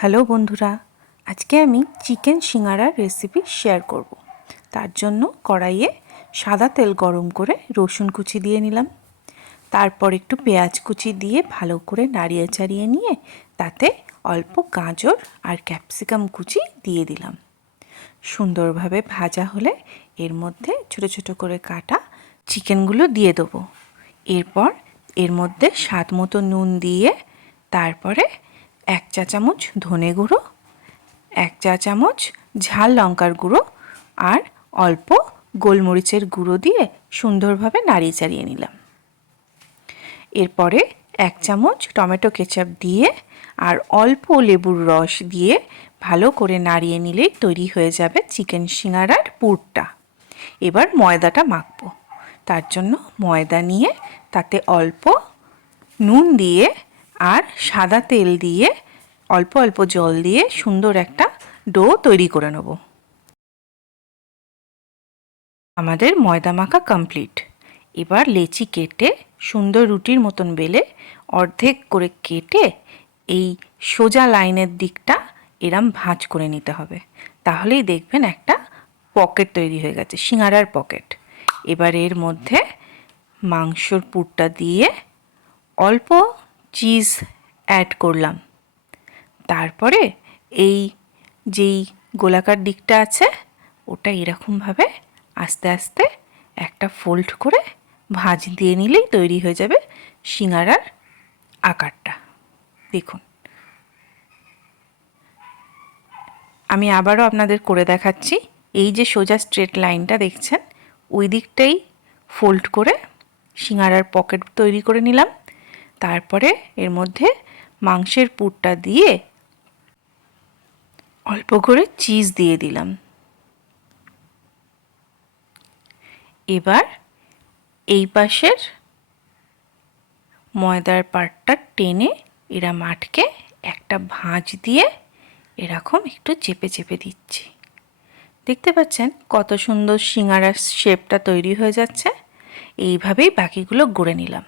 Hello বন্ধুরা, আজকে আমি চিকেন সিঙ্গারার রেসিপি শেয়ার করব। তার জন্য কড়াইয়ে সাদা তেল গরম করে রসুন কুচি দিয়ে নিলাম। তারপর একটু পেঁয়াজ কুচি দিয়ে ভালো করে নাড়িয়ে চাড়িয়ে নিয়ে তাতে অল্প গাজর আর ক্যাপসিকাম কুচি দিয়ে দিলাম। সুন্দরভাবে ভাজা হলে এর মধ্যে ছোট ছোট করে কাটা চিকেনগুলো দিয়ে দেবো। এরপর এর মধ্যে স্বাদ মতো নুন দিয়ে তারপরে 1 চা চামচ ধনে গুঁড়ো, 1 চা চামচ ঝাল লঙ্কার গুঁড়ো আর অল্প গোলমরিচের গুঁড়ো দিয়ে সুন্দরভাবে নাড়িয়ে চাড়িয়ে নিলাম। এরপরে 1 চামচ টমেটো কেচাপ দিয়ে আর অল্প লেবুর রস দিয়ে ভালো করে নাড়িয়ে নিলেই তৈরি হয়ে যাবে চিকেন সিঙ্গারার পুরটা। এবার ময়দাটা মাখবো। তার জন্য ময়দা নিয়ে তাতে অল্প নুন দিয়ে আর সাদা তেল দিয়ে অল্প অল্প জল দিয়ে সুন্দর একটা ডো তৈরি করে নেব। আমাদের ময়দা মাখা কমপ্লিট। এবার লেচি কেটে সুন্দর রুটির মতন বেলে অর্ধেক করে কেটে এই সোজা লাইনের দিকটা এরম ভাঁজ করে নিতে হবে। তাহলেই দেখবেন একটা পকেট তৈরি হয়ে গেছে, সিঙ্গারার পকেট। এবার এর মধ্যে মাংসর পুরটা দিয়ে অল্প চিজ অ্যাড করলাম। তারপরে এই যেই গোলাকার দিকটা আছে ওটা এরকমভাবে আস্তে আস্তে একটা ফোল্ড করে ভাঁজ দিয়ে নিলেই তৈরি হয়ে যাবে সিঙ্গারার আকারটা। দেখুন, আমি আবারও আপনাদের করে দেখাচ্ছি। এই যে সোজা স্ট্রেট লাইনটা দেখছেন ওই দিকটাই ফোল্ড করে সিঙ্গারার পকেট তৈরি করে নিলাম। তারপরে এর মধ্যে মাংসের পুরটা দিয়ে অল্প করে চিজ দিয়ে দিলাম। এবার এই পাশের ময়দার পাটটা টেনে এরা আটকে একটা ভাঁজ দিয়ে এরকম একটু চেপে চেপে দিচ্ছি। দেখতে পাচ্ছেন কত সুন্দর সিঙ্গারার শেপটা তৈরি হয়ে যাচ্ছে। এইভাবেই বাকিগুলো গড়ে নিলাম।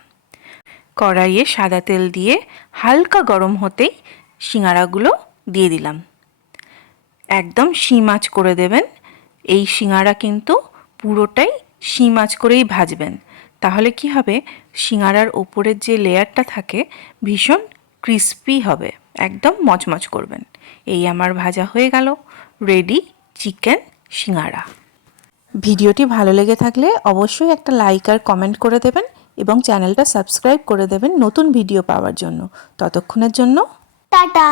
কড়াইয়ে সাদা তেল দিয়ে হালকা গরম হতেই সিঙ্গারাগুলো দিয়ে দিলাম। একদম শিম আঁচ করে দেবেন। এই সিঙ্গারা কিন্তু পুরোটাই শিম আঁচ করেই ভাজবেন। তাহলে কি হবে, সিঙ্গারার ওপরের যে লেয়ারটা থাকে ভীষণ ক্রিস্পি হবে, একদম মচমচ করবেন। এই আমার ভাজা হয়ে গেল, রেডি চিকেন সিঙ্গারা। ভিডিওটি ভালো লেগে থাকলে অবশ্যই একটা লাইক আর কমেন্ট করে দেবেন এবং চ্যানেলটা সাবস্ক্রাইব করে দেবেন নতুন ভিডিও পাওয়ার জন্য। ততক্ষণের জন্য টাটা।